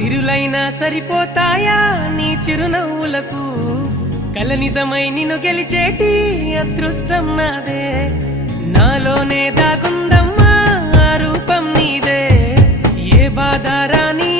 సిరులైనా సరిపోతాయా నీ చిరునవ్వులకు కల నిజమై నిన్ను గెలిచేటి అదృష్టం నాదే నాలోనే దాగుందమ్మా ఆ రూపం నీదే ఏ బాధ రాని